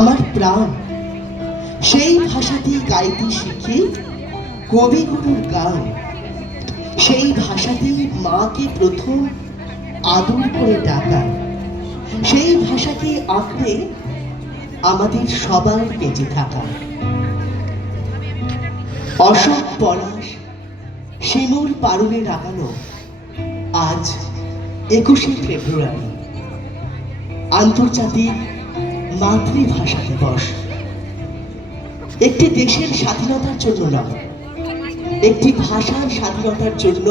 আমার প্রাণ সেই ভাষাতেই গাইতে শিখি কবিগুরুর গান। সেই ভাষাতেই মাকে প্রথম আদর করে ডাকা। সেই ভাষাকে আঁকড়ে আমাদের সবার বেঁচে থাকা। অশোক পলাশ শিমুল পারুলে রাগানো আজ 21শে ফেব্রুয়ারি, আন্তর্জাতিক মাতৃভাষা দিবস। একটি দেশের স্বাধীনতার জন্য নয়, একটি ভাষার স্বাধীনতার জন্য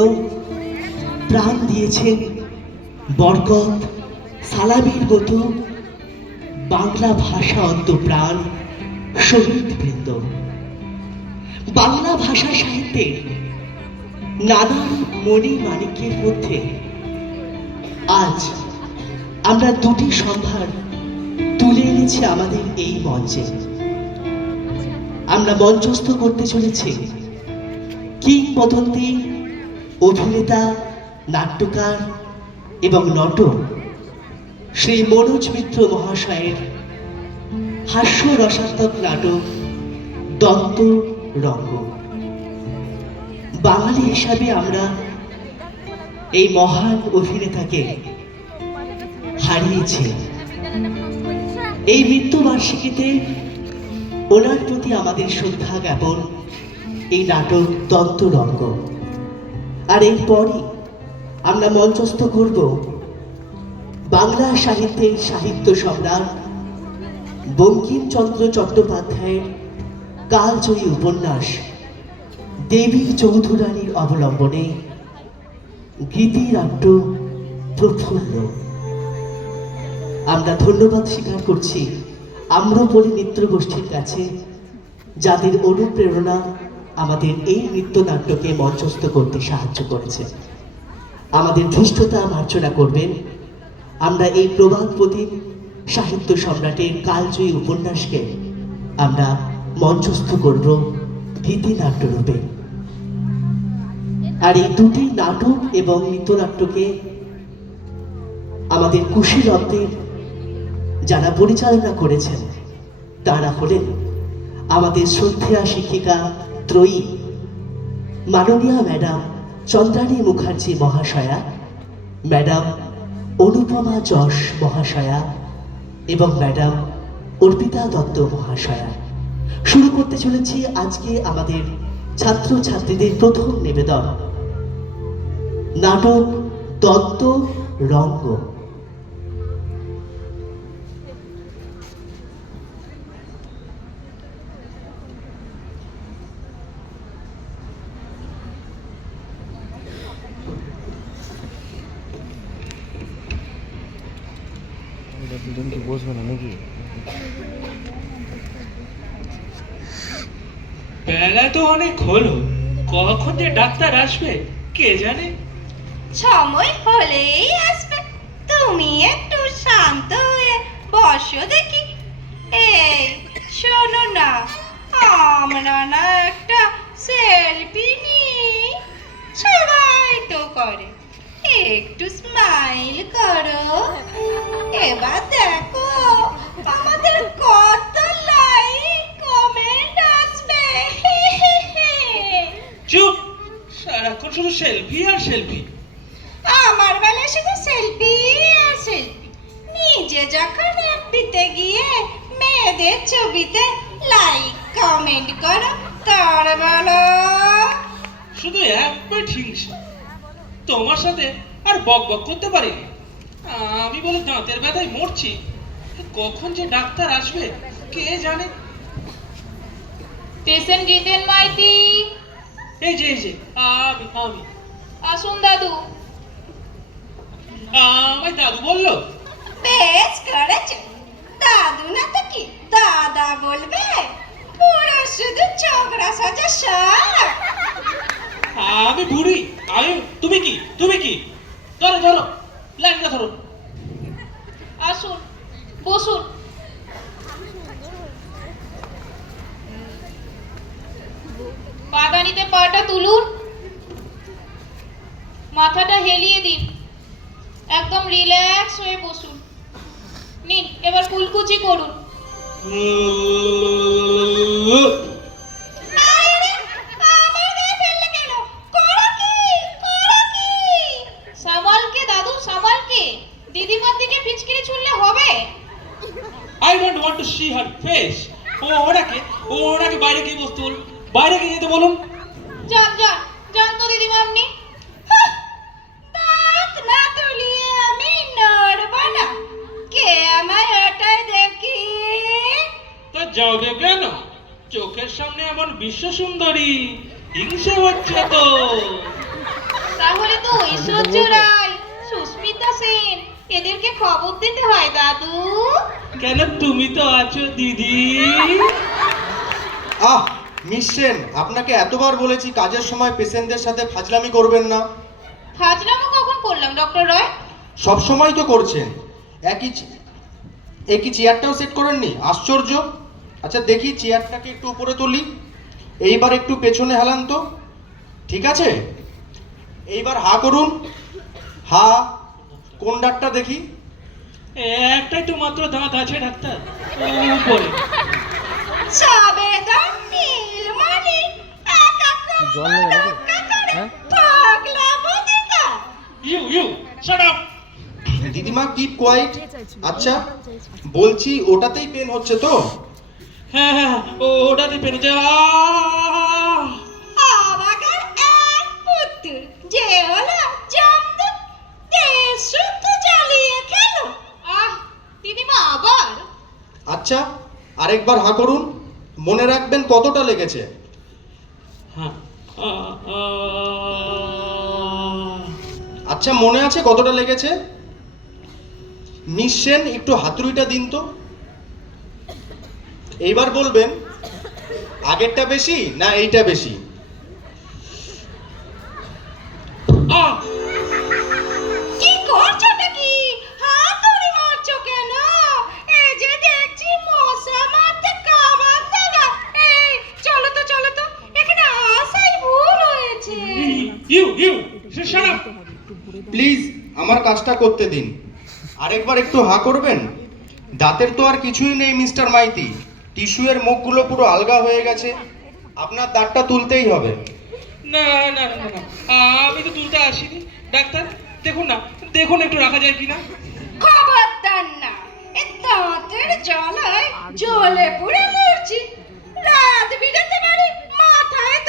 প্রাণ দিয়েছেন বরকত সালামির মতো বাংলা ভাষা অন্তপ্রাণ শহীদ বৃন্দ। বাংলা ভাষা সাহিত্যের নানান মণি মাণিক্যের মধ্যে আজ আমরা দুটি সম্ভার তুলে এনেছি আমাদের এই মঞ্চে। আমরা মঞ্চস্থ করতে চলেছি কিংবদন্তি অভিনেতা, নাট্যকার এবং নটক শ্রী মনোজ মিত্র মহাশয়ের হাস্যরসাত্মক নাটক দন্ত রঙ্গ। বাঙালি হিসাবে আমরা এই মহান অভিনেতাকে হারিয়েছি। এই মৃত্যুবার্ষিকীতে ওনার প্রতি আমাদের শ্রদ্ধা জ্ঞাপন এই নাটক দন্ত রঙ্গ। আর এরপরই আমরা মঞ্চস্থ করব বাংলা সাহিত্যের সাহিত্য সম্রাট বঙ্কিমচন্দ্র চট্টোপাধ্যায়ের কালজয়ী উপন্যাস দেবী চৌধুরানীর অবলম্বনে গীতিনাট্য প্রফুল্ল। আমরা ধন্যবাদ স্বীকার করছি আম্রপলি নৃত্য গোষ্ঠীর কাছে, যাদের অনুপ্রেরণা আমাদের এই নৃত্যনাট্যকে মঞ্চস্থ করতে সাহায্য করেছে। আমাদের ধৃষ্টতা মার্জনা করবেন। আমরা এই প্রবাদ প্রদীপ সাহিত্য সম্রাটের কালজয়ী উপন্যাসকে আমরা মঞ্চস্থ করব গীতিনাট্য রূপে। আর এই দুটি নাটক এবং নৃত্যনাট্যকে আমাদের কুশীলবদের যারা পরিচালনা করেছেন তারা হলেন আমাদের শ্রদ্ধেয়া শিক্ষিকা ত্রয়ী মাননীয়া ম্যাডাম চন্দ্রানী মুখার্জি মহাশয়া, ম্যাডাম অনুপমা যশ মহাশয়া এবং ম্যাডাম অর্পিতা দত্ত মহাশয়া। শুরু করতে চলেছি আজকে আমাদের ছাত্রছাত্রীদের প্রথম নিবেদন নাটক দন্ত রঙ্গ। বসবে না নাকি? বেলা তো অনেক হলো, কখন যে ডাক্তার আসবে কে জানে। সময় হলেই আসবে, তুমি একটু শান্ত হয়ে বসো দেখি। এই শোনো না, আমরা না একটা সেলফি নিই, সবাই তো করে, একটু স্মাইল করো। এবার দেখো আমাদের কত লাইক কমেন্ট আসবে। চুপ, সারাক্ষণ শুধু সেলফি আর সেলফি। আমার বেলায় শুধু সেলফি আর সেলফি। নিজে যখন এফবিতে গিয়ে মেয়েদের ছবিতে লাইক কমেন্ট করো, তার বেলা শুধু একবার হিংসা। তোমার সাথে আর বক বক করতে পারিনি। আমি বলে দাঁতের ব্যথায় মরছি, কখন যে ডাক্তার আসবে কে জানে। পেশেন্ট জিতেন মাইতি, এই যে আমি আমি আসুন দাদু। আমায় দাদু বললো। বেশ করেছে, দাদু না তো কি দাদা বলবে। পুরো শুধু ছোকরা সাজা শাক। আমি বুড়ি, তুমি কি ধরো লাইনটা ধরো। আসুন, বসুন। পাদানিতে পাটা তুলুন, মাথাটা হেলিয়ে দিন, একদম রিল্যাক্স হয়ে বসুন। নিন, এবার কুলকুচি করুন। আরে, আমার গায়ে ফেললে কেন? করো কি? করো কি? সামালকে দাদু, সামালকে। দিদিমার দিকে ফিচকিরি ছুড়লে হবে? I don't want to see her face. ওনাকে বাইরে গিয়ে বসতে বলুন, বাইরে গিয়ে যেতে বলুন। যান যান, যান তো দিদিমা আপনি। হাহ, দাঁত না তুলিয়ে আমি নড়ব না। কে আমায় ওটাই দেখি? তা যাবে কেন? চোখের সামনে এমন বিশ্ব সুন্দরী, হিংসে হচ্ছে তো। তাহলে তো ঐশ্বর্য রায়, সুস্মিতা সেন এদেরকে খবর দিতে হয় দাদু। কেন, তুমি তো আছো দিদি। আহ মিস সেন, আপনাকে এতবার বলেছি কাজের সময় পেশেন্টদের সাথে ফাজলামি করবেন না। ফাজলামো কখন করলাম ডক্টর রয়? সব সময় তো করছেন। একই চেয়ারটাও সেট করেননি, আশ্চর্য। আচ্ছা দেখি চেয়ারটাকে একটু উপরে তুলি, এইবার একটু পেছনে হেলান তো। ঠিক আছে, এইবার হা করুন। হা, কোন ডাক্তারটা দেখি? একটাই তো মাত্র দাঁত আছে ডাক্তার, উপরে। সাবেদান নীলমণি একা জল নেই নাকি? করে হ্যাঁ? পাগলা বোদিকা। You shut up. দিদিমা কিপ কোয়াইট। আচ্ছা বলছি ওটাতেই পেন হচ্ছে তো? হ্যাঁ, ওটাতে পেরেছে। আবাগার এক পুতুল যে হলো জমদূত, দেশ শুদ্ধ জ্বালিয়ে খেলো। আহ, দিদিমা আবার? আচ্ছা আরেকবার হা করুন, মনে রাখবেন কতটা লেগেছে। হ্যাঁ, আচ্ছা মনে আছে কতটা লেগেছে? মিস সেন একটু হাতুড়িটা দিন তো। এইবার বলবেন আগেরটা বেশি না এইটা বেশি। কি করছোটা কি? হাতুড়ি মারছো কেন? এই যে দেখছি মশা মারতে কামান দাগা। এই চলো তো, এখানে আসাই ভুল হয়েছে। You shut up. প্লিজ আমার কাজটা করতে দিন। আরেকবার একটু হা করবেন। দাঁতের তো আর কিছুই নেই মিস্টার মাইতি, টিস্যুয়ের মুখগুলো পুরো আলগা হয়ে গেছে। আপনার দাঁতটা তুলতেই হবে। না, আমি তো তুলতে আসিনি ডাক্তার। দেখুন একটু রাখা যায় কিনা। খবরদার না, এ দাঁতের জ্বালায় জ্বলে পুড়ে মরছি। রাত বিরাতে বাড়ি মাথায়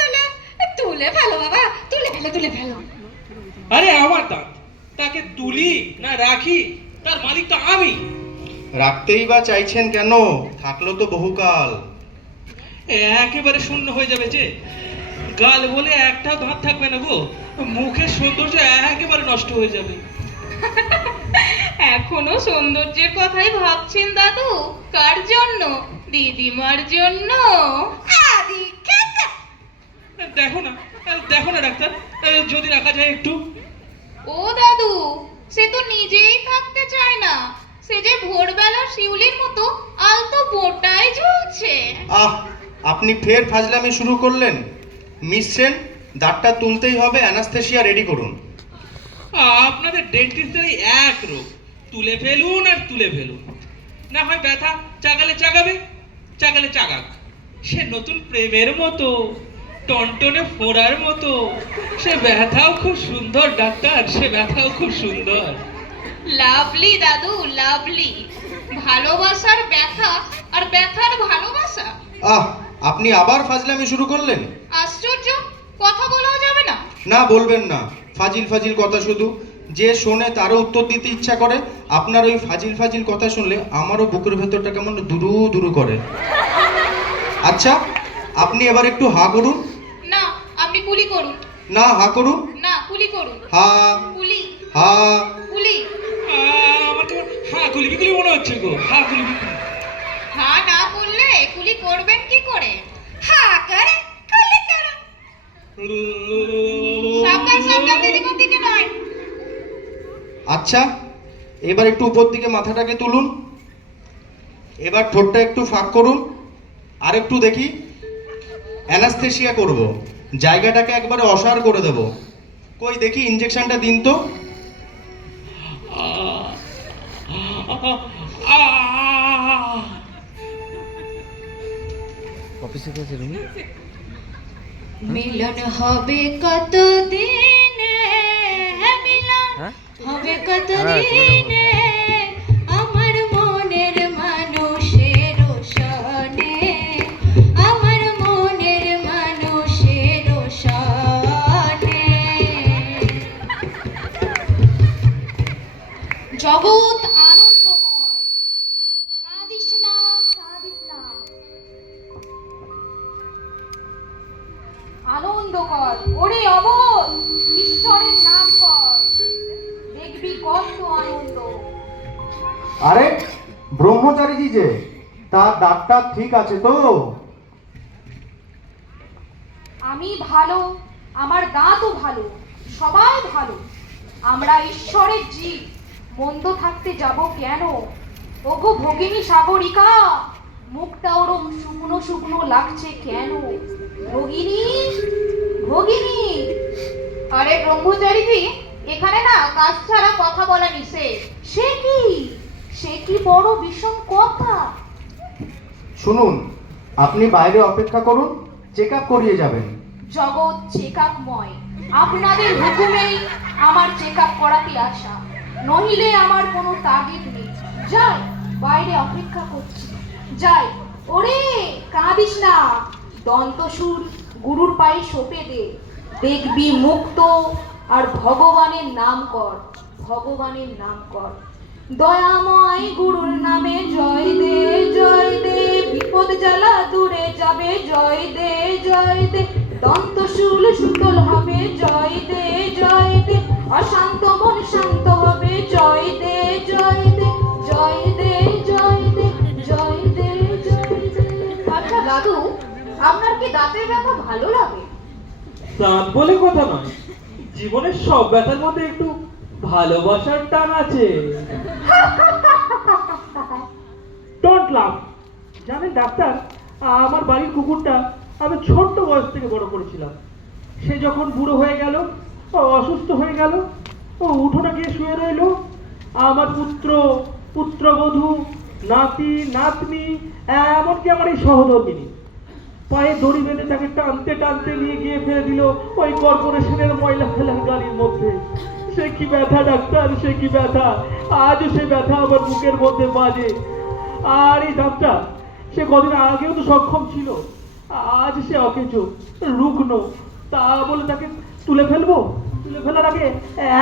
তুলে ফেলো বাবা, তুলে ফেলো। আরে আমার দাঁত, তাকে তুলি না রাখি, তার মালিক তো আমি। রাখতেই বা চাইছেন কেন? থাকলো তো বহুকাল। একেবারে শূন্য হয়ে যাবে যে, গাল বলে একটা দাঁত থাকবে না গো। মুখের সৌন্দর্য একেবারে নষ্ট হয়ে যাবে। এখনো সৌন্দর্যের কথাই ভাবছেন দাদু? কার জন্য? দিদিমার জন্য? আদি খেতে দেখো না ডাক্তার, যদি রাখা যায় একটু। ও দাদু, সে তো নিজেই থাকতে চায় না। সে যে ভোরবেলা শিউলির মতো আলতো বোটায় ঝুলছে। আহ আপনি ফের ফাজলামি শুরু করলেন। মিস সেন, দাঁতটা তুলতেই হবে, অ্যানাস্থেসিয়া রেডি করুন। আপনাদের ডেন্টিস্টের এক রোগ, তুলে ফেলুন আর তুলে ফেলুন। না হয় ব্যথা চাগালে চাগাক। সে নতুন প্রেমের মতো, টনটনে ফোড়ার মতো। সে ব্যথাও খুব সুন্দর ডাক্তার, সে ব্যথাও খুব সুন্দর। লাভলি দাদু, লাভলি। ভালোবাসার ব্যথা আর ব্যথার ভালোবাসা। আহ আপনি আবার ফাজলামি শুরু করলেন। আশ্চর্য, কথা বলাও যাবে না? না বলবেন না, ফাজিল কথা শুধু। যে শোনে তারও উত্তর দিতে ইচ্ছা করে। আপনার ওই ফাজিল কথা শুনলে আমারও বুকের ভেতরটা কেমন দুরু করে। আচ্ছা আপনি এবার একটু হা করুন। না, আপনি কুলি করুন। না হা করুন। না, কুলি করুন। হা কুলি, হা। কুলি। আমার কেমন হাগুলি মনে হচ্ছে গো, হাগুলি। হা না করলে কুলি করবেন কি করে? হা করে কুলি করো। সাবধান দিদিমার দিকে নয়। আচ্ছা এবার একটু উপর দিকে মাথাটাকে তুলুন। এবার ঠোঁটটা একটু ফাঁক করুন। আর একটু দেখি। অ্যানাস্থেসিয়া করব, জায়গাটাকে একবারে অসাড় করে দেব। কই দেখি ইঞ্জেকশনটা দিন তো। অফিসে গেছে রুমি? মিলন হবে কত দিনে, মিলন হ্যাঁ হবে কত হ্যাঁ, দিনে, আমার মনের মানুষের সনে, আমার মনের মানুষের সনে। জগৎ আনন্দময়, কাঁদিস না, কাঁদিস না। আনন্দ কর, ওরে অবল, ঈশ্বরের নাম কর, দেখবি কত আনন্দ। আরে ব্রহ্মচারীজি যে, তার ডাক্তার ঠিক আছে তো? আমি ভালো, আমার দাঁতও ভালো, সবাই ভালো। আমরা ঈশ্বরের জীব, মন্দ থাকতে যাব কেন? ওগো ভগিনী সাগরিকা, মুখটা ওরম শুকনো শুকনো লাগছে কেন? ভগিনী, ভগিনী। আরে ব্রহ্মচারীজি, এখানে না কাজ ছাড়া কথা বলা নিষেধ। সে কি, সে কি বড় বিষম কথা। শুনুন, আপনি বাইরে অপেক্ষা করুন, চেক আপ করিয়ে যাবেন। জগৎ চেক আপময়, আপনাদের হুকুমেই আমার চেক আপ করাতে আসা, নহিলে আমার কোনো তাগিদ নেই। যাই, বাইরে অপেক্ষা করছি, যাই। ওরে কাঁদিস না, দন্তসুর গুরুর পায়ে সঁপে দে, দেখবি মুক্ত। আর ভগবানের নাম কর, ভগবানের নাম কর। দয়াময় গুরুর নামে জয় দে, জয় দে, বিপদ জ্বালা দূরে যাবে, জয় দে, জয় দে, দন্তশূল সুতল হবে, জয় দে, জয় দে, অশান্ত মন শান্ত হবে, জয় দে, জয় দে, জয় দে, জয় দে, জয় দে, জয় দে। আচ্ছা দাদু, আপনার কি দাঁতের ব্যথা ভালো লাগে? দাঁত বলে কথা নয়, জীবনের সব ব্যথার মধ্যে একটু ভালোবাসার টান আছে। ডোন্ট লাভ। জানেন ডাক্তার, আমার বাড়ির কুকুরটা আমি ছোট্ট বয়স থেকে বড় করেছিলাম। সে যখন বুড়ো হয়ে গেল, ও অসুস্থ হয়ে গেল, ও উঠোনে গিয়ে শুয়ে রইল। আমার পুত্র, পুত্রবধূ, নাতি, নাতনি, এমনকি আমার এই সহধর্মিনী পায়ে দড়ি বেঁধে তাকে টানতে টানতে নিয়ে গিয়ে ফেলে দিল ওই কর্পোরেশনের ময়লা ফেলার গাড়ির মধ্যে। সে কি ব্যথা ডাক্তার, সে কি ব্যথা! আজও সে ব্যথা আমার বুকের মধ্যে বাজে। আর এই ডাক্তার, সে কদিন আগেও তো সক্ষম ছিল, আজ সে অকেজো, রুগ্ন। তা বলে তাকে তুলে ফেলবো? তুলে ফেলার আগে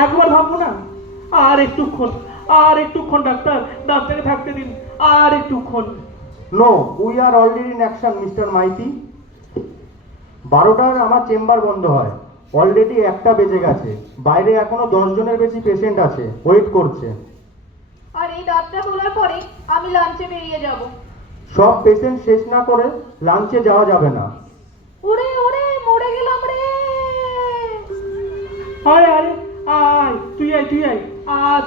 একবার ভাববো না? আর একটুক্ষণ, আর একটুক্ষণ ডাক্তার, ডাক্তারকে থাকতে দিন, আর একটুক্ষণ। No, we are already in action mister Maity. 12টার আমার চেম্বার বন্ধ হয়, অলরেডি 1টা বেজে গেছে। বাইরে এখনো 10 জনের বেশি পেশেন্ট আছে, ওয়েট করছে। আর এই দাঁতটা তোলার পরে আমি লাঞ্চে বেরিয়ে যাব। সব পেশেন্ট শেষ না করে লাঞ্চে যাওয়া যাবে না। ওরে ওরে, মরে গেলাম রে। আরে আরে, আয় তুই আয়, তুই আয়,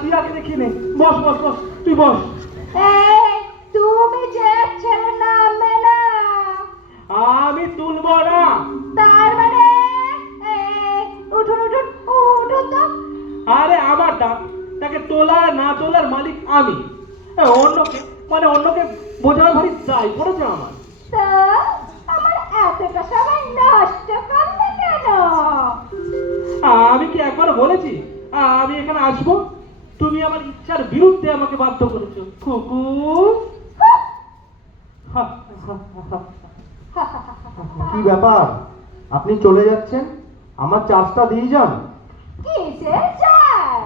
তুই আগে দেখি নে। বস বস বস, তুই বস। এই, তুমি যে ছেলে নামবে না, আমি তুলবো না। তার মানে উঠুন উঠুন উঠুন তো। আরে আমার দাঁত, তাকে তোলা না তোলার মালিক আমি। অন্যকে মানে অন্যকে বোঝানো ভারী দায় পড়েছে আমার। তো আমার এতটা সময় নষ্ট করলে কেন? আমি কি একবার বলেছি আমি এখানে আসবো? তুমি আমার ইচ্ছার বিরুদ্ধে আমাকে বাধ্য করেছো কুকুর। কি ব্যাপার, আপনি চলে যাচ্ছেন? আমার চার্জটা দিয়ে যান। কিসের চাই?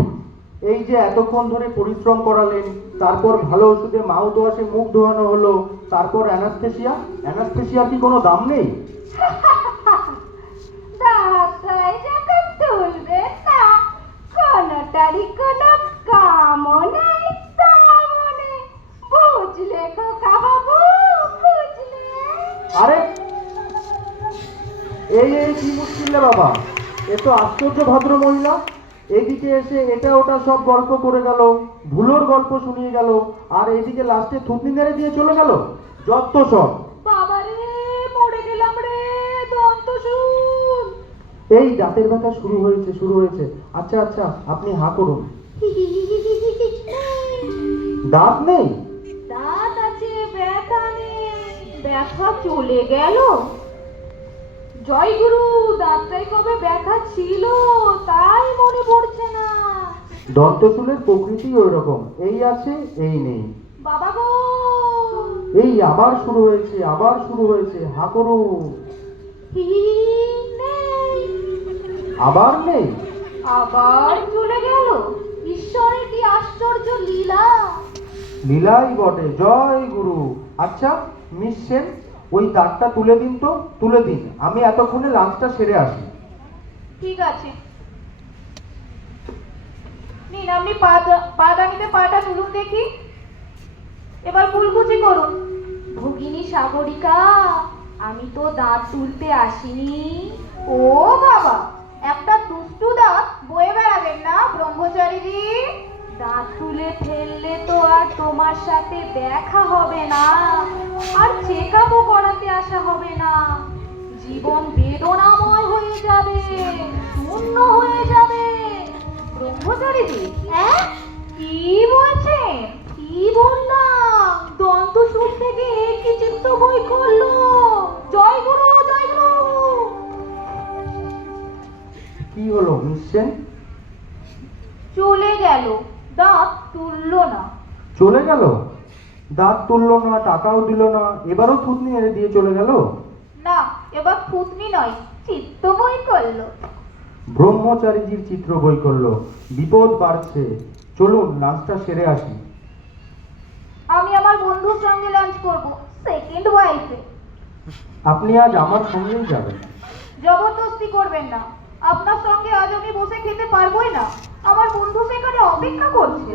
এই যে এতক্ষণ ধরে পরিশ্রম করালেন, তারপর ভালো ওষুধে মাউথ ওয়াশে মুখ ধোয়ানো হলো, তারপর অ্যানাস্থেসিয়া। অ্যানাস্থেসিয়ার কি কোনো দাম নেই? ডাক্তার যখন তুলবে না, কোনটারই কোনো কামও নেই, দামও নেই। বুঝলে খোকা বাবু, বুঝলে? আরে এই এই কি মুশকিল রে বাবা, এ তো আশ্চর্য ভদ্র মহিলা। এদিকে এসে এটা ওটা সব গল্প করে গেল, ভুলোর গল্প শুনিয়ে গেল, আর এইদিকে লাস্টে থুতনি মেরে দিয়ে চলে গেল। যত সব। বাবারে, মরে গেলাম রে, দন্তশূল। এই দাঁতের ব্যথা শুরু হয়েছে, শুরু হয়েছে। আচ্ছা আচ্ছা, আপনি হাঁ করুন। দাঁত নেই? দাঁত আছে, ব্যথা নেই। ব্যথা চলে গেল? জয় গুরু, দাঁতটাই কবে ব্যথা ছিল তাই মনে পড়ছে না। দন্তচুলের প্রকৃতি ওই রকম, এই আছে এই নেই। বাবা গো, এই আবার শুরু হয়েছে, আবার শুরু হয়েছে, হা করু। নেই, আবার নেই। আবার চলে গেল। ঈশ্বরের কি আশ্চর্য লীলা। লীলাই বটে, জয় গুরু। আচ্ছা মিস সেন, ওই দাগটা তুলে দিন তো, তুলে দিন, আমি এতক্ষণে লাঞ্চটা সেরে আসি। ঠিক আছে, নিন আপনি পাদানিতে পাটা তুলুন দেখি। এবার কুলকুচি করুন। ভগিনী সাগরিকা, আমি তো দাঁত তুলতে আসিনি। ও বাবা, একটা দুষ্টু দাঁত বয়ে বেড়াবেন না ব্রহ্মচারীজি? দাঁত তুলে ফেললে তো আর তোমার সাথে দেখা হবে না, আর চেক আপও করাতে আসা হবে না। জীবন বেদনাময় হয়ে যাবে, শূন্য হয়ে যাবে। ব্রহ্মচারীজি, হ্যাঁ কি বলছেন? কি বললাম? দন্তসুর থেকে কি চিত্ত বই করলো। জয় গুরু, জয় গুরু। কি হলো মিস সেন? চলে গেল, দাঁত তুললো না। চলে গেল? দাঁত তুললো না, টাকাও দিল না, এবারও থুতনি এনে দিয়ে চলে গেল? না, এবার থুতনি নয়, চিত্ত বই করলো। ব্রহ্মচারীজির চিত্র বই করলো। বিপদ বাড়ছে, চলুন লাঞ্চটা সেরে আসি। আমি আমার বন্ধুর সঙ্গে লাঞ্চ করব, সেকেন্ড ওয়াইফে। আপনি আজ আমার সঙ্গেই যাবেন। জবরদস্তি করবেন না, আপনার সঙ্গে আজ আমি বসে খেতে পারবোই না। আমার বন্ধু সেখানে অপেক্ষা করছে।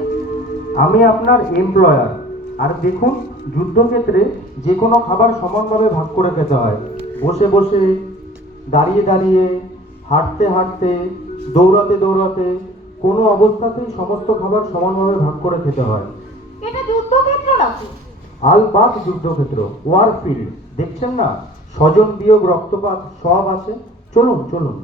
আমি আপনার এমপ্লয়ার, আর দেখুন যুদ্ধক্ষেত্রে যে কোনো খাবার সমানভাবে ভাগ করে খেতে হয়। বসে বসে, দাঁড়িয়ে দাঁড়িয়ে, হাঁটতে হাঁটতে, দৌড়াতে দৌড়াতে, কোনো অবস্থাতেই সমস্ত খাবার সমানভাবে ভাগ করে খেতে হয়। এটা যুদ্ধক্ষেত্র নাকি? আলবাগ যুদ্ধক্ষেত্র, ওয়ার ফিল্ড। দেখছেন না, স্বজন বিয়োগ, রক্তপাত সব আছে। চলুন চলুন।